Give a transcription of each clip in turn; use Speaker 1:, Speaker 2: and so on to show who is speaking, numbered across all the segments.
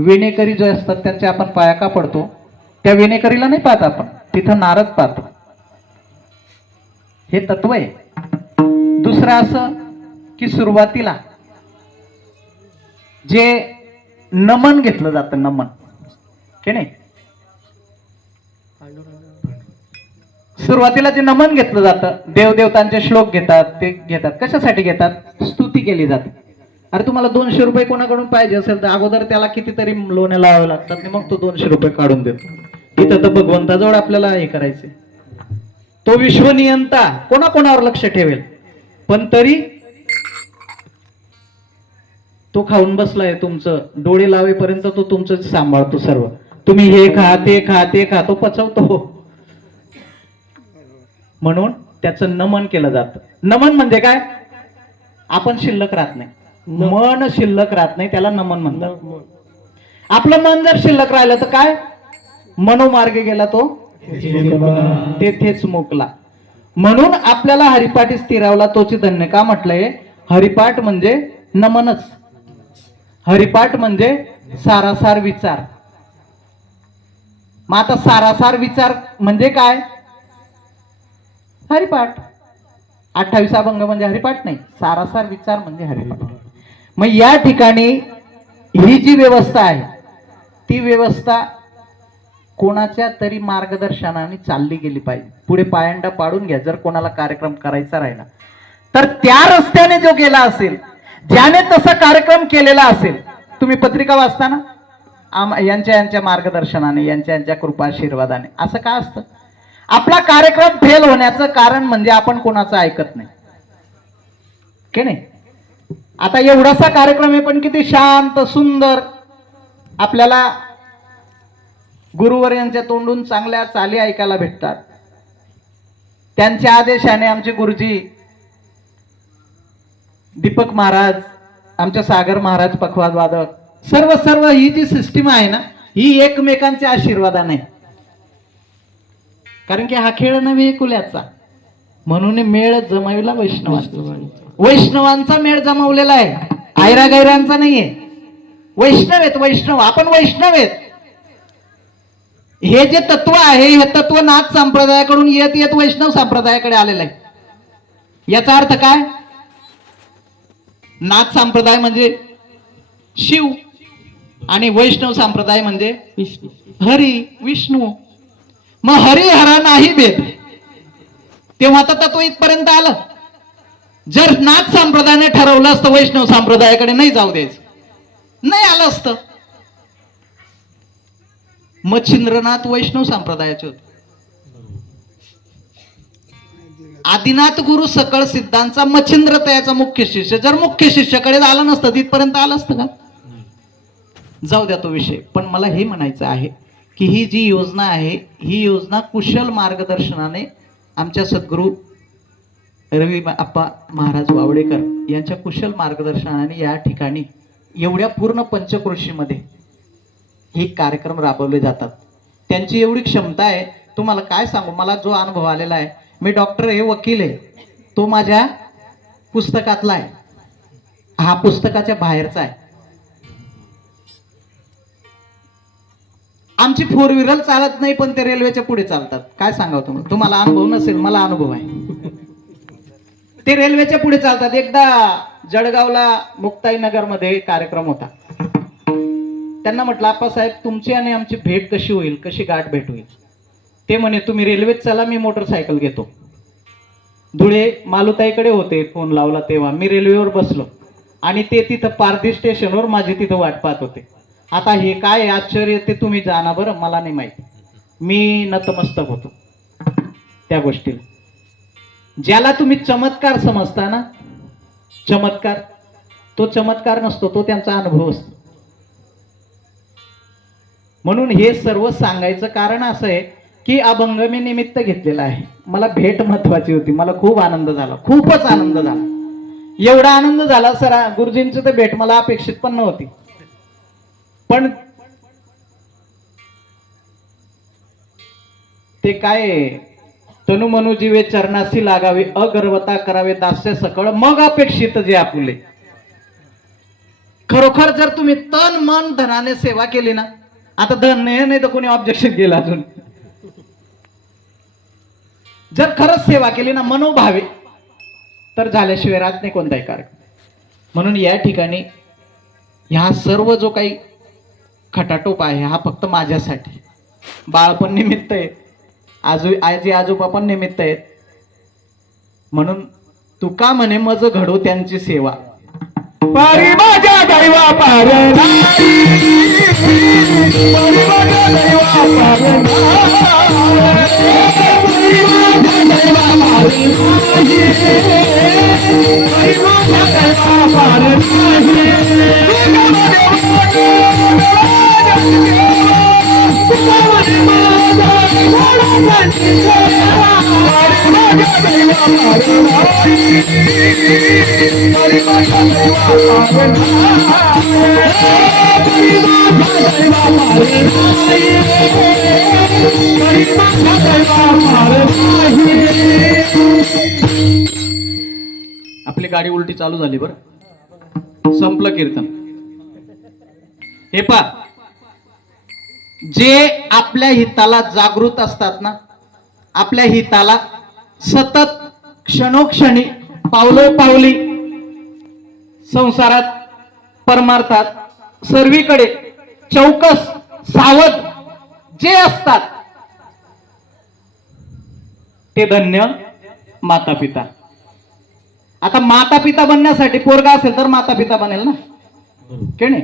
Speaker 1: विणेकरी जे असतात त्यांचे आपण पाया का पडतो? त्या विणेकरीला नाही पाहत आपण. तिथं नारद पाहतो. हे तत्व आहे. दुसरं असं की सुरुवातीला जे नमन घेतलं जातं नमन. की नाही? सुरुवातीला जे नमन घेतलं जातं देवदेवतांचे श्लोक घेतात ते घेतात. कशासाठी घेतात? स्तुती केली जाते. अरे तुम्हाला दोनशे रुपये कोणाकडून पाहिजे असेल तर अगोदर त्याला कितीतरी लोण्या लावावे लागतात आणि मग तो दोनशे रुपये काढून देतो. इथं तर भगवंताजवळ आपल्याला हे करायचे तो विश्वनियंता कोणाकोणावर लक्ष ठेवेल? पण तरी तो खाऊन बसलाय तुमचं. डोळे लावेपर्यंत तो तुमचं सांभाळतो सर्व. तुम्ही हे खा ते खा ते खा तो पचवतो. म्हणून त्याचं नमन केलं जातं. नमन म्हणजे काय? आपण शिल्लक राहत नाही. मन शिल्लक राहत नाही त्याला नमन म्हणतात. आपलं मन जर शिल्लक राहिलं तर काय? मनोमार्गे गेला तो? तेथेच मुकला. म्हणून आपल्याला हरिपाठी स्थिरावला तोची धन्य का म्हटलंय? हरिपाठ म्हणजे नमनच. हरिपाठ म्हणजे सारासार विचार. मग आता सारासार विचार म्हणजे काय? हरिपाठ. अठ्ठावीस अभंग म्हणजे हरिपाठ नाही. सारासार विचार म्हणजे हरिपाठ. मग या ठिकाणी ही जी व्यवस्था आहे ती व्यवस्था कोणाच्या तरी मार्गदर्शनाने चालली गेली पाहिजे. पुढे पायंडा पाडून घ्या जर कोणाला कार्यक्रम करायचा राहिला. तर त्या रस्त्याने जो गेला असेल ज्याने तसा कार्यक्रम केलेला असेल तुम्ही पत्रिका वाचताना आम यांच्या यांच्या मार्गदर्शनाने यांच्या यांच्या कृपा आशीर्वादाने. असं का असतं? आपला कार्यक्रम फेल होण्याचं कारण म्हणजे आपण कोणाचं ऐकत नाही. की नाही? आता एवढासा कार्यक्रम आहे पण किती शांत सुंदर. आपल्याला गुरुवर यांच्या तोंडून चांगल्या चाली ऐकायला भेटतात. त्यांच्या आदेशाने आमचे गुरुजी दीपक महाराज आमचे सागर महाराज पखवाज वादक सर्व सर्व ही जी सिस्टीम आहे ना ही एकमेकांच्या आशीर्वादाने कारण की हा खेळ नव्हे कुल्याचा. म्हणून मेळ जमायला वैष्णव असतो वैष्णवांचा मेळ जमवलेला आहे. आयरा गैरांचा नाहीये. वैष्णव आहेत वैष्णव. आपण वैष्णव आहेत. हे जे तत्व आहे हे तत्व नाथ संप्रदायाकडून येत येत वैष्णव संप्रदायाकडे आलेलं आहे. याचा अर्थ काय? नाथ संप्रदाय म्हणजे शिव आणि वैष्णव संप्रदाय म्हणजे हरी विष्णू. मग हरी हरा नाही भेद. तेव्हा तर तत्व इथपर्यंत आलं. जर नाथ संप्रदायाने ठरवलं असतं वैष्णव संप्रदायाकडे नाही जाऊ द्यायचं. नाही आलं असतं. मच्छिंद्रनाथ वैष्णव संप्रदायाचे होते. आदिनाथ गुरु सकळ सिद्धांचा मच्छिंद्र त्याचा मुख्य शिष्य. जर मुख्य शिष्याकडे आलं नसतं तिथपर्यंत आलं असतं का? जाऊ द्या तो विषय. पण मला हे म्हणायचं आहे की ही जी योजना आहे ही योजना कुशल मार्गदर्शनाने आमच्या सद्गुरू रवी आप्पा महाराज वावडेकर यांच्या कुशल मार्गदर्शनाने या ठिकाणी एवढ्या पूर्ण पंचकृषीमध्ये हे कार्यक्रम राबवले जातात. त्यांची एवढी क्षमता आहे. तुम्हाला काय सांगू? मला जो अनुभव आलेला आहे मी डॉक्टर हे वकील आहे. तो माझ्या पुस्तकातला आहे. हा पुस्तकाच्या बाहेरचा आहे. आमची फोर व्हीलर चालत नाही पण ते रेल्वेच्या पुढे चालतात. काय सांगावं तुम्हाला? तुम्हाला अनुभव नसेल मला अनुभव आहे. ते रेल्वेच्या पुढे चालतात. एकदा जळगावला मुक्ताईनगरमध्ये कार्यक्रम होता. त्यांना म्हटलं आप्पासाहेब तुमची आणि आमची भेट कशी होईल? कशी गाठ भेट होईल? ते म्हणे तुम्ही रेल्वेत चला मी मोटरसायकल घेतो. धुळे मालुताईकडे होते फोन लावला तेव्हा. मी रेल्वेवर बसलो. आणि ते तिथं पारधी स्टेशनवर माझी तिथं वाट पाहत होते. आता हे काय आश्चर्य ते तुम्ही जाणा बरं मला नाही माहिती. मी नतमस्तक होतो त्या गोष्टीला. ज्याला तुम्ही चमत्कार समजता ना चमत्कार तो चमत्कार नसतो तो त्यांचा अनुभव असतो. म्हणून हे सर्व सांगायचं कारण असं आहे की अभंग मी निमित्त घेतलेला आहे. मला भेट महत्वाची होती मला खूप आनंद झाला खूपच आनंद झाला. एवढा आनंद झाला सर गुरुजींची तर भेट मला अपेक्षित पण नव्हती. पण ते काय तनु मनु जीवे चरणासी लागावे अगर्वता करावे दास्य सकळ मग अपेक्षित जे आपुले. खरोखर जर तुम्ही तन मन धनाने सेवा केली ना आता धन नाही नाही तर कोणी ऑब्जेक्शन केलं अजून? जर खरंच सेवा केली ना मनोभावे तर झाल्याशिवाय राहत नाही कोणताही कार्यक्रम. म्हणून या ठिकाणी ह्या सर्व जो काही खटाटोप आहे हा फक्त माझ्यासाठी. बाळपण निमित्त आहे. आजू आजी आजोबा पण निमित्त आहेत. म्हणून तुका म्हणे मज घडू त्यांची सेवा.
Speaker 2: पारी माझ्या दैवा पार
Speaker 1: आपली गाडी उलटी चालू झाली बरं. संपलं कीर्तन. हे पा जे आपल्या हिताला जागृत असतात ना आपल्या हिताला सतत क्षणोक्षणी पावलोपावली संसारात परमार्थात सर्वीकडे चौकस सावध जे असतात ते धन्य माता पिता आता माता पिता बनण्यासाठी पोरगा असेल तर माता पिता बनेल ना? नाही?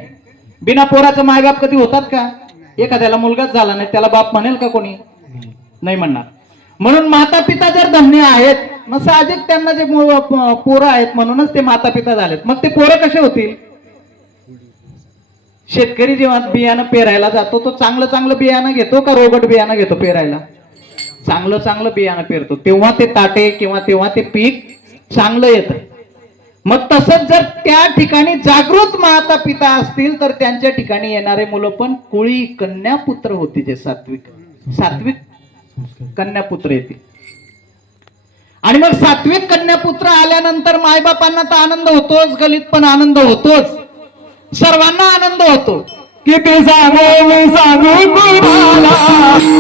Speaker 1: बिना पोराचं मायबाप कधी होतात का? एखाद्याला मुलगाच झाला नाही त्याला बाप म्हणेल का कोणी? नाही म्हणणार. म्हणून माता पिता जर धन्य आहेत मग साहजिक त्यांना जे पोरं आहेत म्हणूनच ते माता पिता झालेत. मग ते पोरं कसे होतील? शेतकरी जेव्हा बियाणं पेरायला जातो तो चांगलं चांगलं बियाणं घेतो का रोगट बियाणं घेतो पेरायला? चांगलं चांगलं बियाणं पेरतो. तेव्हा ते ताटे किंवा तेव्हा ते पीक चांगलं येतं. मग तसंच जर त्या ठिकाणी जागृत माता पिता असतील तर त्यांच्या ठिकाणी येणारे मुलं पण कुळी कन्या पुत्र होते जे सात्विक. सात्विक कन्या पुत्र येतील. आणि मग सात्विक कन्यापुत्र आल्यानंतर मायबापांना तर आनंद होतोच गलित पण आनंद होतोच. सर्वांना आनंद होतो.
Speaker 2: किती सांगू मी सांगू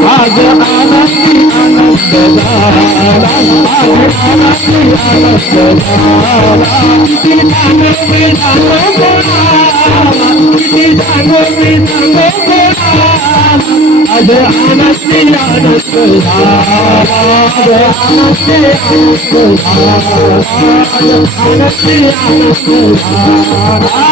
Speaker 2: आज आनंदी आनंद झाला आज आनंदी आनंद झाला किती सांगू मी सांगू किती सांगू मी सांगू आज आनंदी आनंद झाला आज आनंदी आनंद झाला आज आनंदी आनंद झाला.